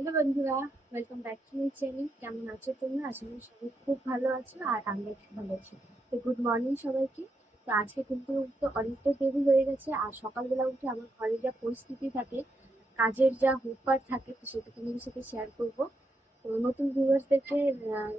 Hello বন্ধুরা, welcome back to my channel. কেমন আছো তোমরা? আশা করি সবাই খুব ভালো আছো আর আমরা খুব ভালো আছি। তো গুড মর্নিং সবাইকে। তো আজকে কিন্তু উঠতে অনেকটা দেরি হয়ে গেছে, আর সকালবেলা উঠে আমার ঘরে যা পরিস্থিতি থাকে, কাজের যা হুটপাট থাকে, তো সেটা তোমাদের সাথে শেয়ার করবো। তো নতুন ভিউয়ার্সদেরকে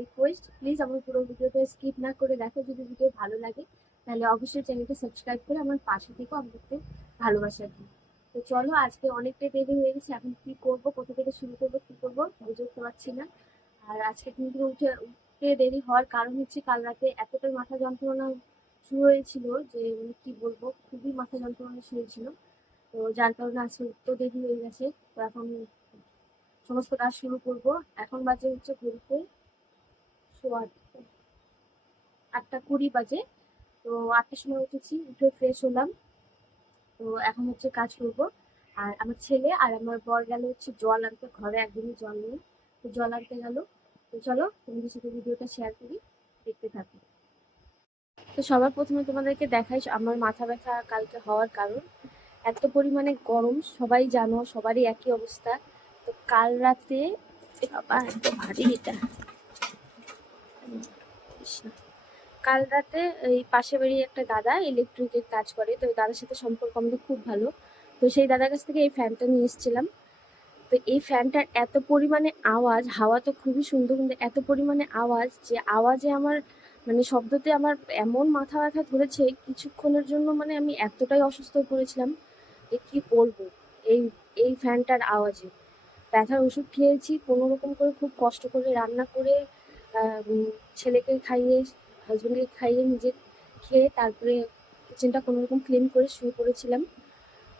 রিকোয়েস্ট, প্লিজ আমার পুরো ভিডিওটা স্কিপ না করে দেখো। যদি ভিডিও ভালো লাগে তাহলে অবশ্যই চ্যানেলটা সাবস্ক্রাইব করে আমার পাশে থেকো, আমাদেরকে ভালোবাসা দিও। তো চলো, আজকে অনেকটা দেরি হয়ে গেছে। এখন কি করব, কোথা থেকে শুরু করবো, কি করবো বুঝে উঠতে পারছি না। আর আজকে কিন্তু উঠতে দেরি হওয়ার কারণ হচ্ছে, কাল রাতে এতটাই মাথা যন্ত্রণা শুরু হয়েছিল যে মানে কি বলবো, খুবই মাথা যন্ত্রণা শুরু হয়েছিল। তো যার কারণে আজকে উঠতে দেরি হয়ে গেছে। তো এখন সমস্ত কাজ শুরু করব। এখন বাজে হচ্ছে ঘড়িতে সোয়া 8টা 20 বাজে। তো 8টার সময় উঠেছি, উঠে ফ্রেশ হলাম। তো এখন হচ্ছে কাজ করব। আর আমার ছেলে আর আমার বর গেল হচ্ছে জল আনতে, ঘরে একদমই জল নেই। তো জল আনতে গেল। তো চলো তোমাদের সাথে ভিডিওটা শেয়ার করি, দেখতে থাকো। তো সবার প্রথমে তোমাদেরকে দেখাই আমার মাথা ব্যথা কালকে হওয়ার কারণ। এত পরিমাণে গরম, সবাই জানো, সবারই একই অবস্থা। তো কাল রাতে বাবা এত ভারী এটা, ইস না। কাল রাতে এই পাশে বাড়ি একটা দাদা ইলেকট্রিকের কাজ করে, তো ওই দাদার সাথে সম্পর্ক আমাদের খুব ভালো। তো সেই দাদার কাছ থেকে এই ফ্যানটা নিয়ে এসেছিলাম। তো এই ফ্যানটার এত পরিমাণে আওয়াজ, হাওয়া তো খুবই সুন্দর, কিন্তু এত পরিমাণে আওয়াজ, যে আওয়াজে আমার মানে শব্দতে আমার এমন মাথা ব্যথা ধরেছে কিছুক্ষণের জন্য, মানে আমি এতটাই অসুস্থ হয়ে পড়েছিলাম যে কি বলবো। এই এই ফ্যানটার আওয়াজে ব্যথার ওষুধ খেয়েছি কোনো রকম করে, খুব কষ্ট করে রান্না করে ছেলেকে খাইয়ে, হাজবেন্ডকে খাইয়ে, নিজে খেয়ে তারপরে কিচেনটা কোনো রকম ক্লিন করে শুয়ে পড়েছিলাম।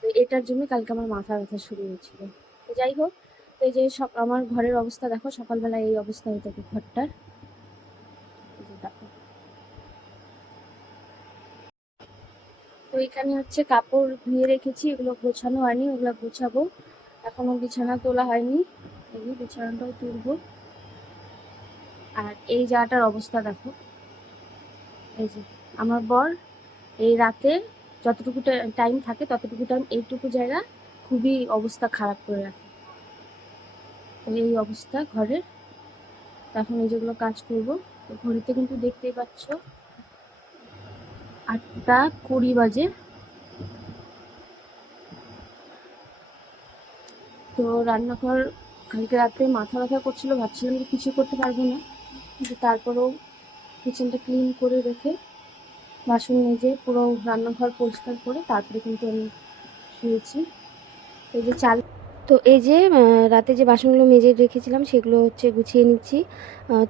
তো এটার জন্য কালকে আমার মাথা ব্যথা শুরু হয়েছিল। তো যাই হোক, তো এই যে সব আমার ঘরের অবস্থা দেখো, সকালবেলা এই অবস্থা হয়ে থাকে ঘরটার। এই যে দেখো। তো এখানে হচ্ছে কাপড় ধুয়ে রেখেছি, এগুলো গোছানো হয়নি, ওগুলো গোছাবো। এখনো বিছানা তোলা হয়নি, এই যে বিছানাটাও তুলবো। আর এই জায়গাটার অবস্থা দেখো। এই যে আমার বর এই রাতে যতটুকু টাইম থাকে ততটুকু টাইম এইটুকু জায়গা খুবই অবস্থা খারাপ করে রাখে। তো এই অবস্থা ঘরের। এখন এই যেগুলো কাজ করবো। তো ঘড়িতে কিন্তু দেখতেই পাচ্ছ 8টা 20 বাজে। তো রান্নাঘর কালকে রাতে মাথা ব্যথা করছিল, ভাবছিলাম যে কিছু করতে পারবো না, কিন্তু তারপরেও কিচেনটা ক্লিন করে রেখে, বাসন মেজে পুরো রান্নাঘর পরিষ্কার করে তারপরে কিন্তু আমি শুয়েছি। এই যে চাল, তো এই যে রাতে যে বাসনগুলো মেজে রেখেছিলাম সেগুলো হচ্ছে গুছিয়ে নিচ্ছি।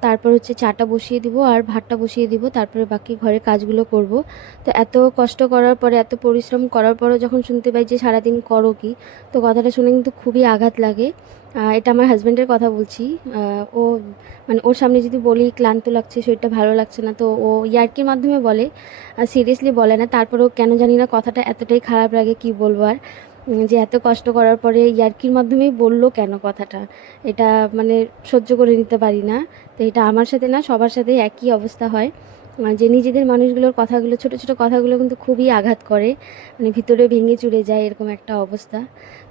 তারপর হচ্ছে চাটা বসিয়ে দিব আর ভাতটা বসিয়ে দিব, তারপরে বাকি ঘরের কাজগুলো করব। তো এত কষ্ট করার পরে, এত পরিশ্রম করার পরও যখন শুনতে পাই যে সারাদিন করো কি, তো কথাটা শুনে কিন্তু খুবই আঘাত লাগে। এটা আমার হাজব্যান্ডের কথা বলছি। ও মানে ওর সামনে যদি বলি ক্লান্ত লাগছে, শরীরটা ভালো লাগছে না, তো ও ইয়ার্কির মাধ্যমে বলে, সিরিয়াসলি বলে না। তারপরেও কেন জানি না কথাটা এতটাই খারাপ লাগে, কি বলবো আর। যে এত কষ্ট করার পরে ইয়ার্কির মাধ্যমেই বললো কেন কথাটা, এটা মানে সহ্য করে নিতে পারি না। তো এটা আমার সাথে না, সবার সাথে একই অবস্থা হয়। যে নিজেদের মানুষগুলোর কথাগুলো, ছোট ছোট কথাগুলো কিন্তু খুবই আঘাত করে, মানে ভিতরে ভেঙে চুরে যায়, এরকম একটা অবস্থা।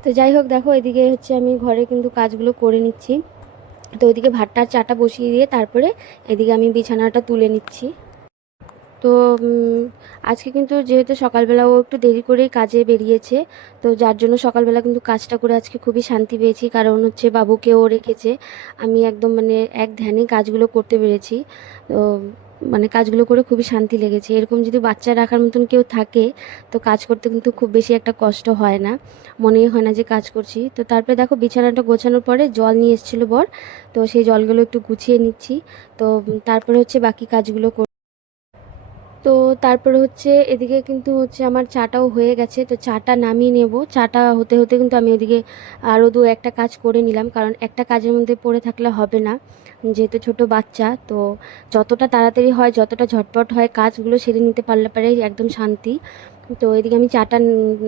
তো যাই হোক, দেখো এদিকে হচ্ছে আমি ঘরে কিন্তু কাজগুলো করে নিচ্ছি। তো ওইদিকে ভাতটা চাটা বসিয়ে দিয়ে তারপরে এদিকে আমি বিছানাটা তুলে নিচ্ছি। তো আজকে কিন্তু যেহেতু সকালবেলা ও একটু দেরি করেই কাজে বেরিয়েছে, তো যার জন্য সকালবেলা কিন্তু কাজটা করে আজকে খুবই শান্তি পেয়েছি, কারণ হচ্ছে বাবুকেও রেখেছে। আমি একদম মানে এক ধ্যানে কাজগুলো করতে পেরেছি। তো মানে কাজগুলো করে খুবই শান্তি লেগেছে। এরকম যদি বাচ্চা রাখার মতন কেউ থাকে, তো কাজ করতে কিন্তু খুব বেশি একটা কষ্ট হয় না, মনেই হয় না যে কাজ করছি। তো তারপরে দেখো বিছানাটা গোছানোর পরে জল নিয়ে এসেছিলো বর, তো সেই জলগুলো একটু গুছিয়ে নিচ্ছি। তো তারপরে হচ্ছে বাকি কাজগুলো। তো তারপরে হচ্ছে এদিকে কিন্তু হচ্ছে আমার চাটাও হয়ে গেছে, তো চাটা নামিয়ে নেব। চাটা হতে হতে কিন্তু আমি ওদিকে আরও দু একটা কাজ করে নিলাম, কারণ একটা কাজের মধ্যে পড়ে থাকলে হবে না, যেহেতু ছোট বাচ্চা। তো যতটা তাড়াতাড়ি হয়, যতটা ঝটপট হয় কাজগুলো সেরে নিতে পারলে পারে একদম শান্তি। তো এদিকে আমি চাটা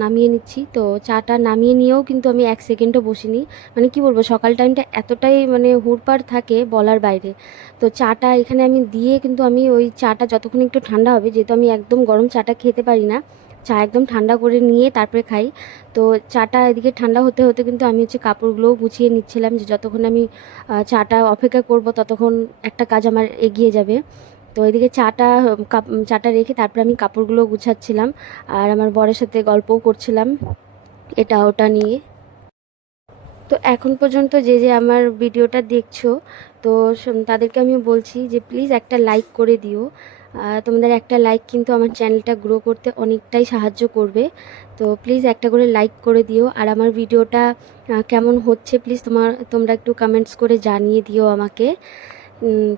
নামিয়ে নিচ্ছি। তো চাটা নামিয়ে নিয়েও কিন্তু আমি এক সেকেন্ডও বসিনি, মানে কি বলবো, সকাল টাইমটা এতটাই মানে হুড়পাড় থাকে বলার বাইরে। তো চাটা এখানে আমি দিয়ে কিন্তু আমি ওই চাটা যতক্ষণ একটু ঠান্ডা হবে, যেহেতু আমি একদম গরম চাটা খেতে পারি না, চা একদম ঠান্ডা করে নিয়ে তারপরে খাই। তো চাটা এদিকে ঠান্ডা হতে হতে কিন্তু আমি হচ্ছে কাপড়গুলোও গুছিয়ে নিচ্ছিলাম, যে যতক্ষণ আমি চাটা অপেক্ষা করব ততক্ষণ একটা কাজ আমার এগিয়ে যাবে। তো এদিকে চাটা রেখে তারপরে আমি কাপড়গুলো গুছাচ্ছিলাম, আর আমার বরের সাথে গল্পও করছিলাম এটা ওটা নিয়ে। তো এখন পর্যন্ত যে যে আমার ভিডিওটা দেখছো, তো তাদেরকে আমি বলছি যে প্লিজ একটা লাইক করে দিও। তোমাদের একটা লাইক কিন্তু আমার চ্যানেলটা গ্রো করতে অনেকটাই সাহায্য করবে। তো প্লিজ একটা করে লাইক করে দিও, আর আমার ভিডিওটা কেমন হচ্ছে প্লিজ তোমরা একটু কমেন্টস করে জানিয়ে দিও আমাকে।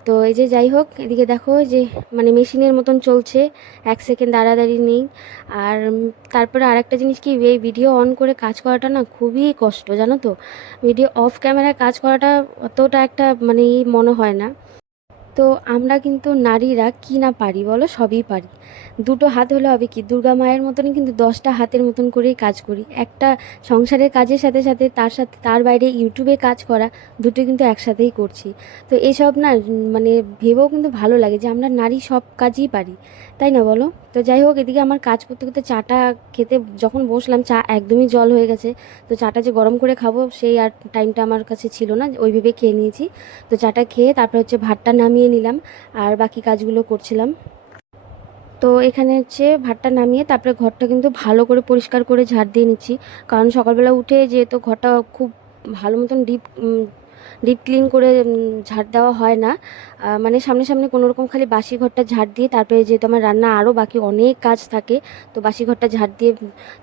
তো এই যে যাই হোক, এদিকে দেখো যে মানে মেশিনের মতন চলছে, এক সেকেন্ড দাঁড়াদাঁড়ি নেই। আর তারপরে আরেকটা জিনিস কি, এই ভিডিও অন করে কাজ করাটা না খুবই কষ্ট, জানো তো। ভিডিও অফ ক্যামেরায় কাজ করাটা অতটা একটা মানে মনে হয় না। তো আমরা কিন্তু নারীরা কি না পারি বলো, সবই পারি। দুটো হাত হলে হবে কি, দুর্গা মায়ের মতনই কিন্তু 10টা হাতের মতন করেই কাজ করি। একটা সংসারের কাজের সাথে সাথে তার বাইরে ইউটিউবে কাজ করা, দুটো কিন্তু একসাথেই করছি। তো এইসব না মানে ভেবেও কিন্তু ভালো লাগে যে আমরা নারী সব কাজই পারি, তাই না বলো। তো যাই হোক, এদিকে আমার কাজ করতে করতে চাটা খেতে যখন বসলাম, চা একদমই জল হয়ে গেছে। তো চাটা যে গরম করে খাবো সেই আর টাইমটা আমার কাছে ছিল না, ওই ভেবে খেয়ে নিয়েছি। তো চাটা খেয়ে তারপরে হচ্ছে ভাতটা নামিয়ে নিলাম, আর বাকি কাজগুলো করছিলাম। তো এখানে হচ্ছে ভাতটা নামিয়ে তারপরে ঘরটা কিন্তু ভালো করে পরিষ্কার করে ঝাড় দিয়ে নিচ্ছি, কারণ সকালবেলা উঠে যেহেতু ঘরটা খুব ভালো মতন ডিপ ক্লিন করে ঝাড় দেওয়া হয় না। মানে সামনে সামনে কোনো রকম খালি বাসি ঘরটা ঝাড় দিয়ে তারপরে যেহেতু আমার রান্না আরও বাকি অনেক কাজ থাকে, তো বাসি ঘরটা ঝাড় দিয়ে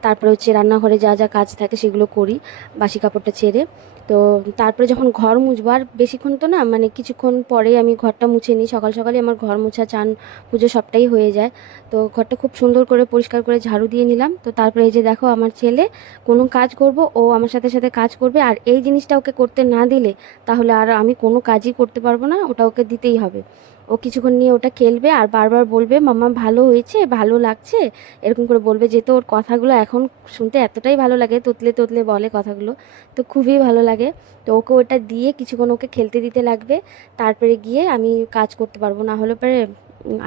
তারপরে হচ্ছে রান্নাঘরে যা যা কাজ থাকে সেগুলো করি বাসি কাপড়টা ছেড়ে। তো তারপরে যখন ঘর মুছবো, আর বেশিক্ষণ তো না, মানে কিছুক্ষণ পরেই আমি ঘরটা মুছে নিই, সকাল সকালই আমার ঘর মোছা চান পুজো সবটাই হয়ে যায়। তো ঘরটা খুব সুন্দর করে পরিষ্কার করে ঝাড়ু দিয়ে নিলাম। তো তারপরে এই যে দেখো, আমার ছেলে কোনো কাজ করব, ও আমার সাথে সাথে কাজ করবে, আর এই জিনিসটা ওকে করতে না দিলে তাহলে আর আমি কোনো কাজই করতে পারবো না, ওটা ওকে দিতেই হবে। ও কিছুক্ষণ নিয়ে ওটা খেলবে আর বারবার বলবে মাম্মা ভালো হয়েছে, ভালো লাগছে, এরকম করে বলবে। যেহেতু ওর কথাগুলো এখন শুনতে এতটাই ভালো লাগে, তোতলে তোতলে বলে কথাগুলো, তো খুবই ভালো লাগে। তো ওকে ওটা দিয়ে কিছুক্ষণ ওকে খেলতে দিতে লাগবে, তারপরে গিয়ে আমি কাজ করতে পারবো, না হলে পরে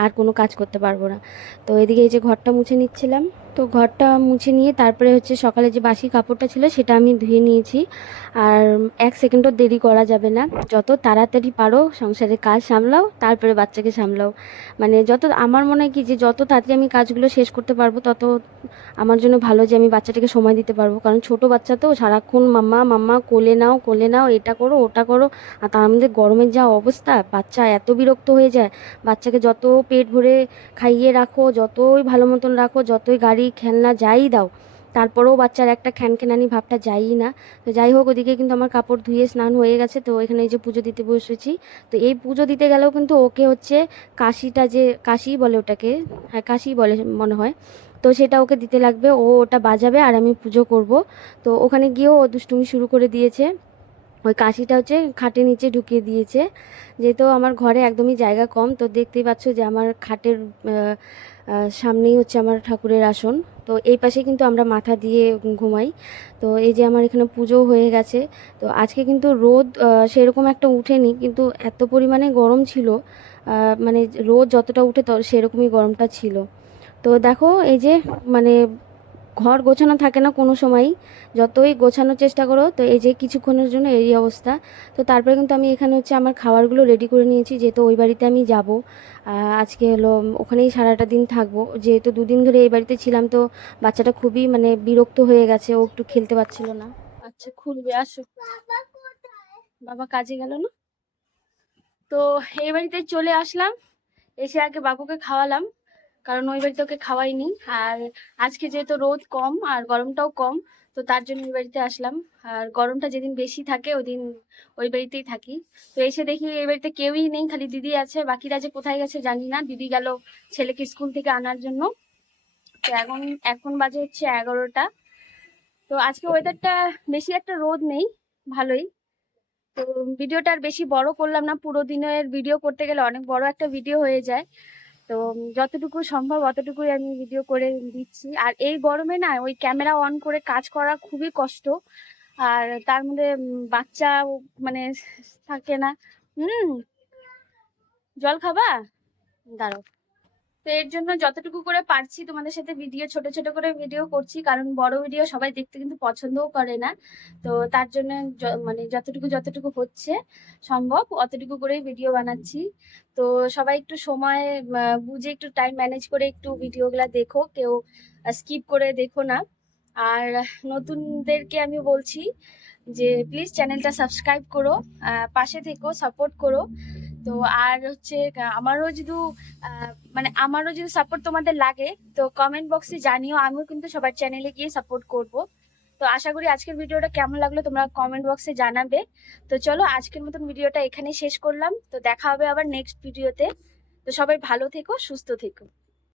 আর কোনো কাজ করতে পারবো না। তো এদিকে এই যে ঘরটা মুছে নিচ্ছিলাম, তো ঘরটা মুছে নিয়ে তারপরে হচ্ছে সকালে যে বাসি কাপড়টা ছিল সেটা আমি ধুয়ে নিয়েছি। আর এক সেকেন্ডও দেরি করা যাবে না, যত তাড়াতাড়ি পারো সংসারের কাজ সামলাও, তারপরে বাচ্চাকে সামলাও। মানে আমার মনে হয় কি, যে যত তাড়াতাড়ি আমি কাজগুলো শেষ করতে পারবো তত আমার জন্য ভালো, যে আমি বাচ্চাটাকে সময় দিতে পারবো। কারণ ছোট বাচ্চা তো সারাক্ষণ মাম্মা মাম্মা, কোলে নাও কোলে নাও, এটা করো ওটা করো। আর তার মধ্যে গরমের যা অবস্থা, বাচ্চা এত বিরক্ত হয়ে যায়। বাচ্চাকে যত পেট ভরে খাইয়ে রাখো, যতই ভালো মতন রাখো, যতই গাড়ি খেলনা যাই দাও, তারপরেও বাচ্চার একটা খ্যানখ্যানানি ভাবটা যায়ই না। তো যাই হোক, ওদিকে কিন্তু আমার কাপড় ধুয়ে স্নান হয়ে গেছে। তো এখানে এই যে পুজো দিতে বসেছি। তো এই পুজো দিতে গেলেও কিন্তু ওকে হচ্ছে কাশিটা, যে কাশি বলে ওটাকে, হ্যাঁ কাশি বলে মনে হয়, তো সেটা ওকে দিতে লাগবে। ও ওটা বাজাবে আর আমি পুজো করব। তো ওখানে গিয়েও ও দুষ্টুমি শুরু করে দিয়েছে, ওই কাশিটা হচ্ছে খাটের নিচে ঢুকিয়ে দিয়েছে। যেহেতু আমার ঘরে একদমই জায়গা কম, তো দেখতেই পাচ্ছ যে আমার খাটের সামনেই হচ্ছে আমার ঠাকুরের আসন। তো এই পাশে কিন্তু আমরা মাথা দিয়ে ঘুমাই। তো এই যে আমার এখানে পুজো হয়ে গেছে। তো আজকে কিন্তু রোদ সেরকম একটা উঠেনি, কিন্তু এত পরিমাণে গরম ছিল, মানে রোদ যতটা উঠে সেরকমই গরমটা ছিল। তো দেখো এই যে মানে ঘর গোছানো থাকে না কোনো সময়ই, যতই গোছানোর চেষ্টা করো, তো এই যে কিছুক্ষণের জন্য এই অবস্থা। তো তারপরে কিন্তু আমি এখানে হচ্ছে আমার খাবারগুলো রেডি করে নিয়েছি, যেহেতু ওই বাড়িতে আমি যাব। আজকে হলো ওখানেই সারাটা দিন থাকবো, যেহেতু দুদিন ধরে এই বাড়িতে ছিলাম। তো বাচ্চাটা খুবই মানে বিরক্ত হয়ে গেছে, ও একটু খেলতে পারছিল না। আচ্ছা খুলবে, আসো। বাবা কাজে গেল না। তো এই বাড়িতে চলে আসলাম, এসে আগে বাবুকে খাওয়ালাম, কারণ ওই বাড়িতে ওকে খাওয়াইনি। আর আজকে যেহেতু রোদ কম আর গরমটাও কম, তো তার জন্য ওই বাড়িতে আসলাম। আর গরমটা যেদিন বেশি থাকে ওদিন ওই বাড়িতেই থাকি। তো এসে দেখি এই বাড়িতে কেউই নেই, খালি দিদি আছে, বাকিরা যে কোথায় গেছে জানি না। দিদি গেল ছেলেকে স্কুল থেকে আনার জন্য। তো এখন এখন বাজে হচ্ছে 11টা। তো আজকে ওয়েদারটা বেশি একটা রোদ নেই, ভালোই। তো ভিডিওটা আর বেশি বড় করলাম না, পুরো দিনের ভিডিও করতে গেলে অনেক বড় একটা ভিডিও হয়ে যায়। তো যতটুকু সম্ভব অতটুকুই আমি ভিডিও করে দিচ্ছি। আর এই গরমে না ওই ক্যামেরা অন করে কাজ করা খুবই কষ্ট। আর তার মধ্যে বাচ্চা মানে থাকে না। হুম, জল খাবা, দাঁড়াও। তো এর জন্য যতটুকু করে পারছি তোমাদের সাথে ভিডিও, ছোট ছোট করে ভিডিও করছি, কারণ বড় ভিডিও সবাই দেখতে কিন্তু পছন্দও করে না। তো তার জন্য মানে যতটুকু হচ্ছে সম্ভব অতটুকু করেই ভিডিও বানাচ্ছি। তো সবাই একটু সময় বুঝে একটু টাইম ম্যানেজ করে একটু ভিডিওগুলো দেখো, কেউ স্কিপ করে দেখো না। আর নতুনদেরকে আমি বলছি যে প্লিজ চ্যানেলটা সাবস্ক্রাইব করো, পাশে থেকো, সাপোর্ট করো। তো আর হচ্ছে আমারও যদি সাপোর্ট তোমাদের লাগে তো কমেন্ট বক্সে জানিও, আমিও কিন্তু সবার চ্যানেলে গিয়ে সাপোর্ট করব। তো আশা করি আজকের ভিডিওটা কেমন লাগলো তোমরা কমেন্ট বক্সে জানাবে। তো চলো আজকের মতন ভিডিওটা এখানেই শেষ করলাম, তো দেখা হবে আবার নেক্সট ভিডিওতে। তো সবাই ভালো থেকো, সুস্থ থেকো।